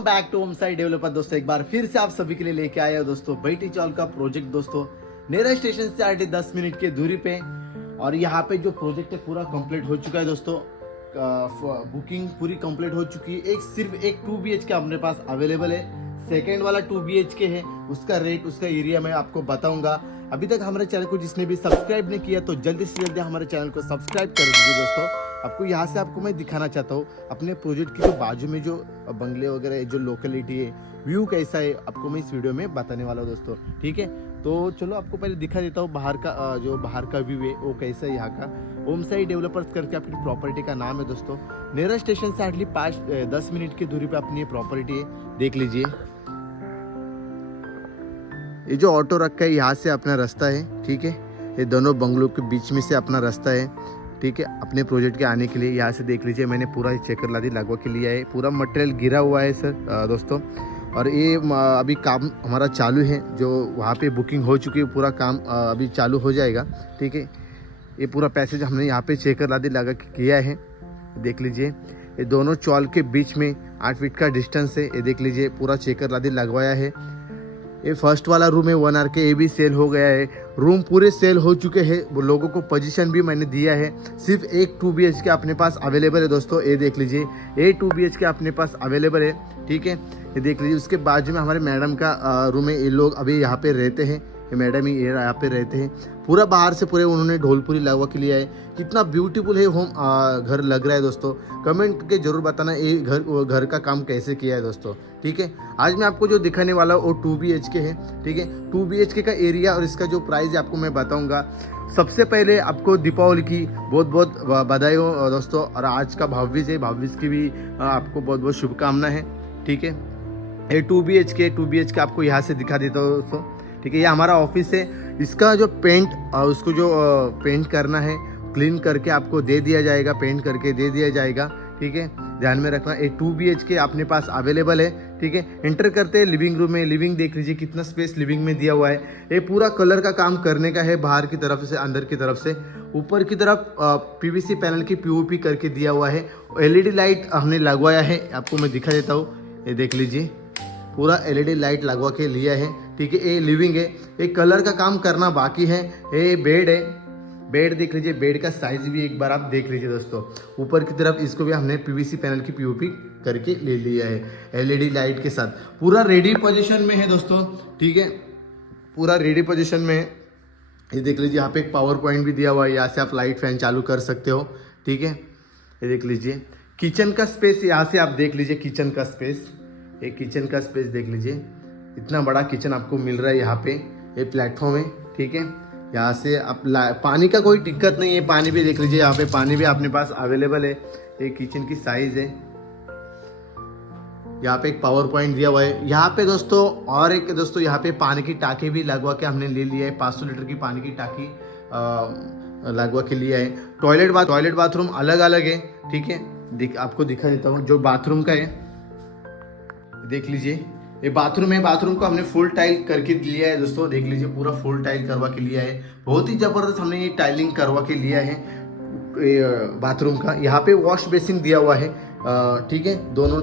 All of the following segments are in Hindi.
Welcome back to Om side developer दोस्तों। एक बार फिर से आप सभी के लिए लेके आए हो दोस्तों बैठी चौल का प्रोजेक्ट दोस्तों। नेरा स्टेशन से आटे 10 मिनट की दूरी पे और यहाँ पे जो प्रोजेक्ट है पूरा कंप्लीट हो चुका है दोस्तों। बुकिंग पूरी कंप्लीट हो चुकी है। सिर्फ एक 2 BHK अपने पास अवेलेबल है। सेकेंड वाला 2 BHK है, उसका रेट उसका एरिया मैं आपको बताऊंगा। अभी तक हमारे चैनल को जिसने भी सब्सक्राइब नहीं किया तो जल्दी से जल्दी हमारे चैनल को सब्सक्राइब कर दीजिए दोस्तों। आपको यहाँ से आपको मैं दिखाना चाहता हूँ अपने प्रोजेक्ट की जो बाजू में जो बंगले वगैरह है, जो लोकेलिटी है, व्यू कैसा है, आपको मैं इस वीडियो में बताने वाला हूँ दोस्तों। ठीक है, तो चलो आपको पहले दिखा देता हूँ बाहर का जो बाहर का व्यू है वो कैसा है। यहाँ का ओम साई डेवलपर्स करके अपनी प्रॉपर्टी का नाम है दोस्तों। नेरा स्टेशन से हार्डली 5-10 मिनट की दूरी पे अपनी ये प्रॉपर्टी है, देख लीजिए। ये जो ऑटो रखा है यहाँ से अपना रास्ता है। ठीक है, ये दोनों बंगलों के बीच में से अपना रास्ता है। ठीक है, अपने प्रोजेक्ट के आने के लिए यहाँ से देख लीजिए मैंने पूरा चेकर लादी लगवा के लिया है। पूरा मटेरियल गिरा हुआ है सर दोस्तों। और ये अभी काम हमारा चालू है, जो वहाँ पे बुकिंग हो चुकी है, पूरा काम अभी चालू हो जाएगा। ठीक है, ये पूरा पैसेज हमने यहाँ पे चेकर लादी लगा के किया है, देख लीजिए। ये दोनों चौल के बीच में 8 फीट का डिस्टेंस है, ये देख लीजिए पूरा चेकर लादी लगवाया है। ये फर्स्ट वाला रूम है 1 RK, ये भी सेल हो गया है। रूम पूरे सेल हो चुके हैं, वो लोगों को पोजीशन भी मैंने दिया है। सिर्फ एक 2 BHK अपने पास अवेलेबल है दोस्तों, ये देख लीजिए। ये 2 BHK अपने पास अवेलेबल है। ठीक है, ये देख लीजिए। उसके बाजू में हमारे मैडम का रूम है, ये लोग अभी यहाँ पे रहते हैं। ये मैडम ही यहाँ पे रहते हैं। पूरा बाहर से पूरे उन्होंने ढोलपुरी लगवा के लिया है। कितना ब्यूटीफुल है होम घर लग रहा है दोस्तों। कमेंट करके जरूर बताना ये घर का काम कैसे किया है दोस्तों। ठीक है, आज मैं आपको जो दिखाने वाला हूँ वो 2 BHK है। ठीक है, 2 BHK का एरिया और इसका जो प्राइस है आपको मैं बताऊंगा। सबसे पहले आपको दीपावली की बहुत बहुत बधाई हो दोस्तों। और आज का भाव्यज है, भाव्यज की भी आपको बहुत बहुत शुभकामना है। ठीक है, ये 2 BHK आपको यहाँ से दिखा देता हूँ दोस्तों। ठीक है, ये हमारा ऑफिस है। इसका जो पेंट उसको जो पेंट करना है, क्लीन करके आपको दे दिया जाएगा, पेंट करके दे दिया जाएगा। ठीक है, ध्यान में रखना। ये 2 BHK अपने पास अवेलेबल है। ठीक है, एंटर करते हैं लिविंग रूम में। लिविंग देख लीजिए कितना स्पेस लिविंग में दिया हुआ है। ये पूरा कलर का काम करने का है, बाहर की तरफ से अंदर की तरफ से। ऊपर की तरफ PVC पैनल की POP करके दिया हुआ है। LED लाइट हमने लगवाया है, आपको मैं दिखा देता हूँ। ये देख लीजिए पूरा LED लाइट लगवा के लिया है। ठीक है, ये लिविंग है। ये कलर का काम करना बाकी है। ये बेड है, बेड देख लीजिए। बेड का साइज भी एक बार आप देख लीजिए दोस्तों। ऊपर की तरफ इसको भी हमने PVC पैनल की POP करके ले लिया है LED लाइट के साथ। पूरा रेडी पोजीशन में है दोस्तों। ठीक है, पूरा रेडी पोजीशन में है। ये देख लीजिए, यहाँ पे एक पावर पॉइंट भी दिया हुआ है, यहाँ से आप लाइट फैन चालू कर सकते हो। ठीक है, ये देख लीजिए। किचन का स्पेस यहाँ से आप देख लीजिए। किचन का स्पेस, एक किचन का स्पेस देख लीजिए। इतना बड़ा किचन आपको मिल रहा है यहाँ पे। ये प्लेटफॉर्म है। ठीक है, यहाँ से आप पानी का कोई दिक्कत नहीं है। पानी भी देख लीजिए, यहाँ पे पानी भी अपने पास अवेलेबल है। ये किचन की साइज है। यहाँ पे एक पावर पॉइंट दिया हुआ है यहाँ पे दोस्तों। और एक दोस्तों यहाँ पे पानी की टाकी भी लगवा के हमने ले लिया है। 500 लीटर की पानी की टाकी लगवा के लिया है। टॉयलेट बाथरूम अलग अलग है। ठीक है, आपको दिखा देता हूँ जो बाथरूम का है, देख लीजिए। ये बाथरूम है, बाथरूम को हमने फुल टाइल करके लिया है दोस्तों। देख लीजिए पूरा फुल टाइल करवा के लिया है। बहुत ही जबरदस्त हमने ये टाइलिंग करवा के लिया है बाथरूम का। यहाँ पे वॉश बेसिन दिया हुआ है। ठीक है, दोनों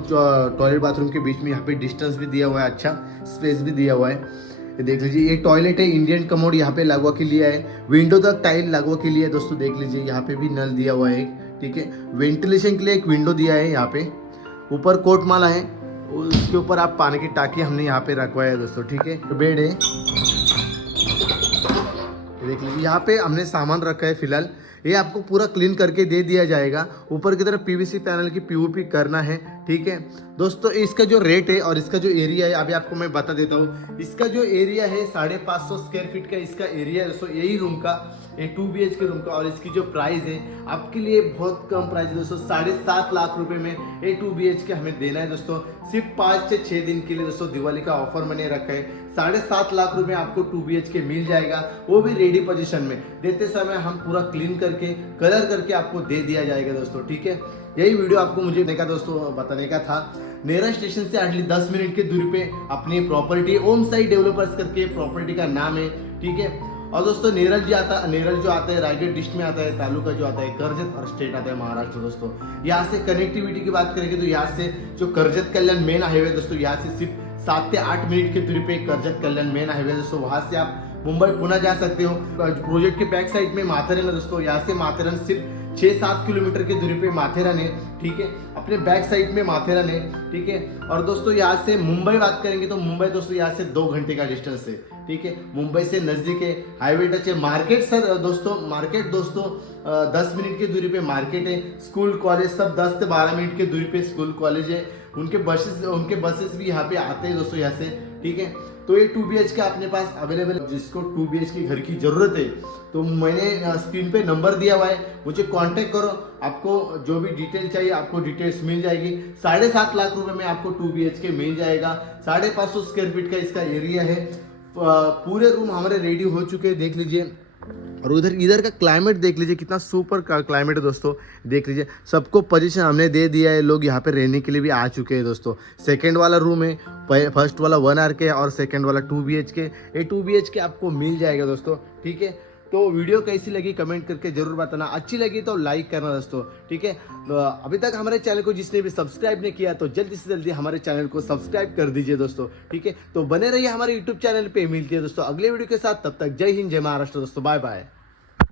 टॉयलेट बाथरूम के बीच में यहाँ पे डिस्टेंस भी दिया हुआ है, अच्छा स्पेस भी दिया हुआ है। ये देख लीजिए, ये टॉयलेट है। इंडियन कमोड यहाँ पे लगवा के लिया है। विंडो तक टाइल लगवा के लिया है दोस्तों। देख लीजिए, यहाँ पे भी नल दिया हुआ है। ठीक है, वेंटिलेशन के लिए एक विंडो दिया है यहाँ पे। ऊपर कोट माला है, उसके ऊपर आप पानी की टाकी हमने यहाँ पे रखवाया है दोस्तों। ठीक है, बेड है, देख लीजिए। यहाँ पे हमने सामान रखा है फिलहाल। ये आपको पूरा क्लीन करके दे दिया जाएगा। ऊपर की तरफ PVC पैनल की POP करना है। ठीक है दोस्तों, इसका जो रेट है और इसका जो एरिया है अभी आपको मैं बता देता हूँ। इसका जो एरिया है 550 स्क्वायर फीट का इसका एरिया है दोस्तों, यही रूम का, ये 2 BHK रूम का। और इसकी जो प्राइस है आपके लिए बहुत कम प्राइस है दोस्तों। 7.5 लाख रुपए में ये 2 BHK हमें देना है दोस्तों। सिर्फ 5 से 6 दिन के लिए दोस्तों दिवाली का ऑफर मैंने रखा है। 7.5 लाख रुपए आपको 2 BHK मिल जाएगा, वो भी रेडी पोजीशन में। देते समय हम पूरा क्लीन करके कलर करके आपको दे दिया जाएगा दोस्तों। ठीक है, यही वीडियो आपको मुझे देखा दोस्तों बताने का था। नेरा स्टेशन से हार्डली 10 मिनट की दूरी पे अपनी प्रॉपर्टी ओम साई डेवलपर्स करके प्रॉपर्टी का नाम है। ठीक है, और दोस्तों नेरल जो आता है रायगढ़ डिस्ट्रिक्ट में आता है, तालुका जो आता है कर्जत और स्टेट आता है महाराष्ट्र दोस्तों। यहाँ से कनेक्टिविटी की बात करेंगे तो यहाँ से जो कर्जत कल्याण मेन हाईवे दोस्तों, यहाँ से सिर्फ 7 से 8 मिनट की दूरी पे कर्जत कल्याण मेन हाईवे दोस्तों, वहां से आप मुंबई पुणे जा सकते हो। प्रोजेक्ट के बैक साइड में माथेरन है दोस्तों, यहाँ से माथेरन सिर्फ 6-7 किलोमीटर की दूरी पे माथेरन है, ठीक है। अपने बैक साइड में माथेरन है, ठीक है। और दोस्तों यहाँ से मुंबई बात करेंगे तो मुंबई दोस्तों यहाँ से 2 घंटे का डिस्टेंस है, ठीक है। मुंबई से नजदीक है, हाईवे टच है। मार्केट दोस्तों 10 मिनट की दूरी पे मार्केट है। स्कूल कॉलेज सब 10 से 12 मिनट की दूरी पे स्कूल कॉलेज है। उनके बसेस भी यहाँ पे आते हैं दोस्तों यहाँ से, ठीक है। तो ये 2 BHK अपने पास अवेलेबल, जिसको 2 BHK घर की जरूरत है तो मैंने स्क्रीन पे नंबर दिया हुआ है, मुझे कांटेक्ट करो। आपको जो भी डिटेल चाहिए आपको डिटेल्स मिल जाएगी। 7.5 लाख रुपए में आपको 2 BHK मिल जाएगा। 550 स्क्वायर फीट का इसका एरिया है। पूरे रूम हमारे रेडी हो चुके हैं, देख लीजिए। और इधर का क्लाइमेट देख लीजिए, कितना सुपर क्लाइमेट है दोस्तों, देख लीजिए। सबको पोजीशन हमने दे दिया है, लोग यहाँ पे रहने के लिए भी आ चुके हैं दोस्तों। सेकंड वाला रूम है, फर्स्ट वाला 1 RK है और सेकंड वाला 2 BHK। ये 2 BHK आपको मिल जाएगा दोस्तों, ठीक है। तो वीडियो कैसी लगी कमेंट करके जरूर बताना, अच्छी लगी तो लाइक करना दोस्तों, ठीक है। अभी तक हमारे चैनल को जिसने भी सब्सक्राइब नहीं किया तो जल्दी से जल्दी हमारे चैनल को सब्सक्राइब कर दीजिए दोस्तों, ठीक है। तो बने रहिए हमारे यूट्यूब चैनल पे। मिलती है दोस्तों अगले वीडियो के साथ, तब तक जय हिंद जय महाराष्ट्र दोस्तों, बाय बाय।